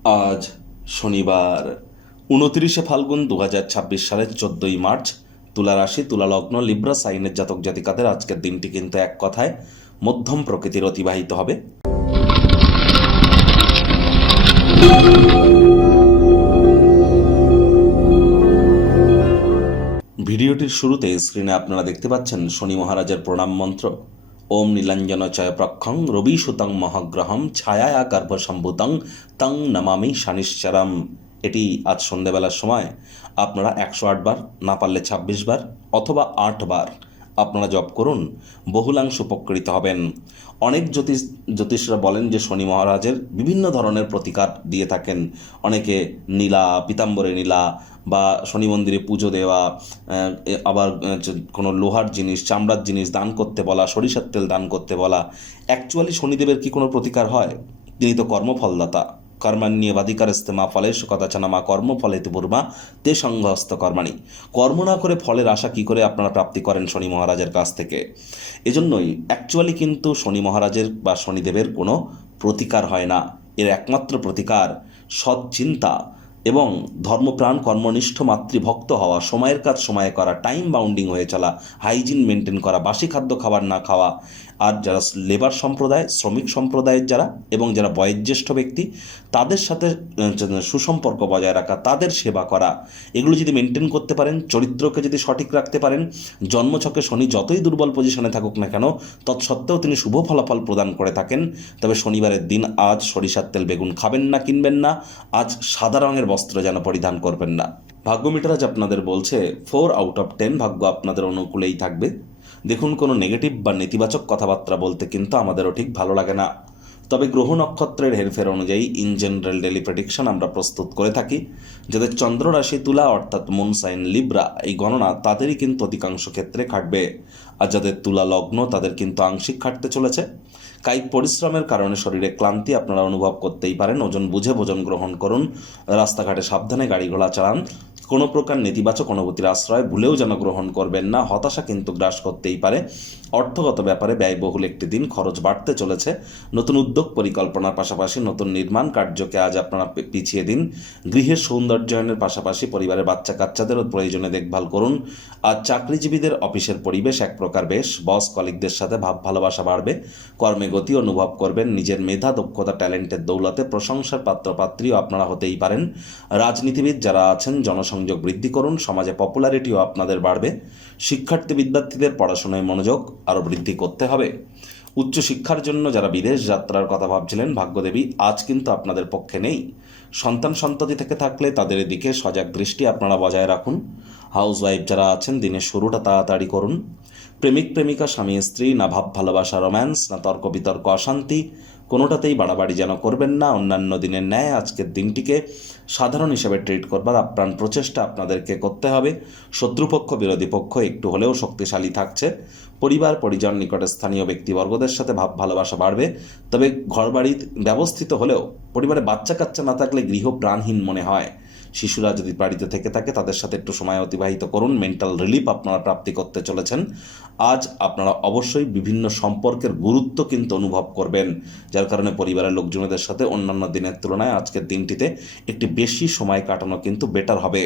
আজ শনিবার 29শে ফাল্গুন 2026 সালের 14ই মার্চ। তুলা রাশি, তুলা লগ্ন, লিব্রা সাইনের জাতক জাতিকাদের আজকের দিনটি কিন্তু এক কথায় মধ্যম প্রকৃতির অতিবাহিত হবে। ভিডিওটির শুরুতে স্ক্রিনে আপনারা দেখতে পাচ্ছেন শনি মহারাজের প্রণাম মন্ত্র। ওম নীলাঞ্জন চয় প্রক্ষং রবি সুতং মহাগ্রহম ছায়া গর্ভসম্ভূতং তং নমামি শানিশ্চরম। এটি আজ সন্ধ্যেবেলার সময় আপনারা 108 বার, না পারলে 26 বার অথবা 8 বার আপনারা জপ করুন, বহুলাংশ উপকৃত হবেন। অনেক জ্যোতিষরা বলেন যে শনি মহারাজের বিভিন্ন ধরনের প্রতিকার দিয়ে থাকেন। অনেকে নীলা, পীতাম্বরে নীলা বা শনি মন্দিরে পুজো দেওয়া, আবার কোনো লোহার জিনিস, চামড়ার জিনিস দান করতে বলা, সরিষার তেল দান করতে বলা। অ্যাকচুয়ালি শনিদেবের কি কোনো প্রতিকার হয়? তিনি তো কর্মফলদাতা। কর্মাণ্যেবাধিকারস্তে মা ফলেষু কদাচন মা কর্মফলেতু পূর্বা তে সংঘস্ত কর্মাণি। কর্ম না করে ফলের আশা কি করে আপনারা প্রাপ্তি করেন শনি মহারাজের কাছ থেকে? এজন্যই অ্যাকচুয়ালি কিন্তু শনি মহারাজের বা শনিদেবের কোনো প্রতিকার হয় না। এর একমাত্র প্রতিকার সৎ চিন্তা এবং ধর্মপ্রাণ, কর্মনিষ্ঠ, মাতৃভক্ত হওয়া, সময়ের কাজ সময়ে করা, টাইম বাউন্ডিং হয়ে চলা, হাইজিন মেনটেন করা, বাসি খাদ্য খাবার না খাওয়া। আর যারা লেবার সম্প্রদায়, শ্রমিক সম্প্রদায়ের যারা এবং যারা বয়োজ্যেষ্ঠ ব্যক্তি, তাদের সাথে সুসম্পর্ক বজায় রাখা, তাদের সেবা করা, এগুলো যদি মেনটেন করতে পারেন, চরিত্রকে যদি সঠিক রাখতে পারেন, জন্মছকে শনি যতই দুর্বল পজিশনে থাকুক না কেন, তৎসত্ত্বেও তিনি শুভ ফলাফল প্রদান করে থাকেন। তবে শনিবারের দিন আজ সরিষার তেল বেগুন খাবেন না, কিনবেন না। আজ সাদা রঙের বস্ত্র যেন পরিধান করবেন না। ভাগ্য মিটার আজ আপনাদের বলছে 4 আউট অফ 10 ভাগ্য আপনাদের অনুকূলেই থাকবে। দেখুন, কোনো নেগেটিভ বা নেতিবাচক কথাবার্তা বলতে কিন্তু আমাদেরও ঠিক ভালো লাগে না। তবে গ্রহ নক্ষত্রের হেরফের অনুযায়ী ইন জেনারেল ডেলি প্রেডিকশন আমরা প্রস্তুত করে থাকি। যাদের চন্দ্র রাশি তুলা অর্থাৎ মুন সাইন লিব্রা, এই গণনা তাদেরই কিন্তু অধিকাংশ ক্ষেত্রে খাটবে। আর যাদের তুলা লগ্ন, তাদের কিন্তু আংশিক খাটতে চলেছে। কায়িক পরিশ্রমের কারণে শরীরে ক্লান্তি আপনারা অনুভব করতেই পারেন। ওজন বুঝে ভোজন গ্রহণ করুন, রাস্তাঘাটে সাবধানে গাড়ি ঘোড়া চালান। কোনো প্রকার নেতিবাচক অনুভূতির আশ্রয় ভুলেও যেন গ্রহণ করবেন না। হতাশা কিন্তু গ্রাস করতেই পারে। অর্থগত ব্যাপারে ব্যয়বহুল একটি দিন, খরচ বাড়তে চলেছে। নতুন উদ্যোগ পরিকল্পনার পাশাপাশি নতুন নির্মাণ কার্যকে আজ আপনারা পিছিয়ে দিন। গৃহের সৌন্দর্যায়নের পাশাপাশি পরিবারের বাচ্চা কাচ্চাদেরও প্রয়োজনে দেখভাল করুন। আর চাকরিজীবীদের অফিসের পরিবেশ এক প্রকার বেশ। বস কলিগদের সাথে ভাব ভালোবাসা বাড়বে। কর্মে গতি অনুভব করবেন। নিজের মেধা, দক্ষতা, ট্যালেন্টের দৌলতে প্রশংসার পাত্রপাত্রীও আপনারা হতেই পারেন। রাজনীতিবিদ যারা আছেন, জনসংযোগ বৃদ্ধি করুন। সমাজে পপুলারিটিও আপনাদের বাড়বে। শিক্ষার্থী বিদ্যার্থীদের পড়াশোনায় মনোযোগ আরও বৃদ্ধি করতে হবে। উচ্চশিক্ষার জন্য যারা বিদেশ যাত্রার কথা ভাবছিলেন, ভাগ্যদেবী আজ কিন্তু আপনাদের পক্ষে নেই। সন্তান সন্ততি থেকে থাকলে তাদের দিকে সজাগ দৃষ্টি আপনারা বজায় রাখুন। হাউসওয়াইফ যারা আছেন, দিনের শুরুটা তাড়াতাড়ি করুন। প্রেমিক প্রেমিকা, স্বামী স্ত্রী, না ভাব ভালোবাসা রোম্যান্স, না তর্ক বিতর্ক অশান্তি, কোনোটাতেই বাড়াবাড়ি যেন করবেন না। অন্যান্য দিনের ন্যায় আজকের দিনটিকে সাধারণ হিসেবে ট্রিট করবার আপ্রাণ প্রচেষ্টা আপনাদেরকে করতে হবে। শত্রুপক্ষ, বিরোধী পক্ষ একটু হলেও শক্তিশালী থাকছে। পরিবার পরিজন, নিকটে স্থানীয় ব্যক্তিবর্গদের সাথে ভাব ভালোবাসা বাড়বে। তবে ঘরবাড়ি ব্যবস্থিত হলেও পরিবারে বাচ্চা কাচ্চা না থাকলে গৃহ প্রাণহীন মনে হয়। শিশুরা যদি বাড়িতে থেকে থাকে, তাদের সাথে একটু সময় অতিবাহিত করুন। মেন্টাল রিলিফ আপনারা প্রাপ্তি করতে চলেছেন। আজ আপনারা অবশ্যই বিভিন্ন সম্পর্কের গুরুত্ব কিন্তু অনুভব করবেন, যার কারণে পরিবারের লোকজনদের সাথে অন্যান্য দিনের তুলনায় আজকের দিনটিতে একটি বেশি সময় কাটানো কিন্তু বেটার হবে।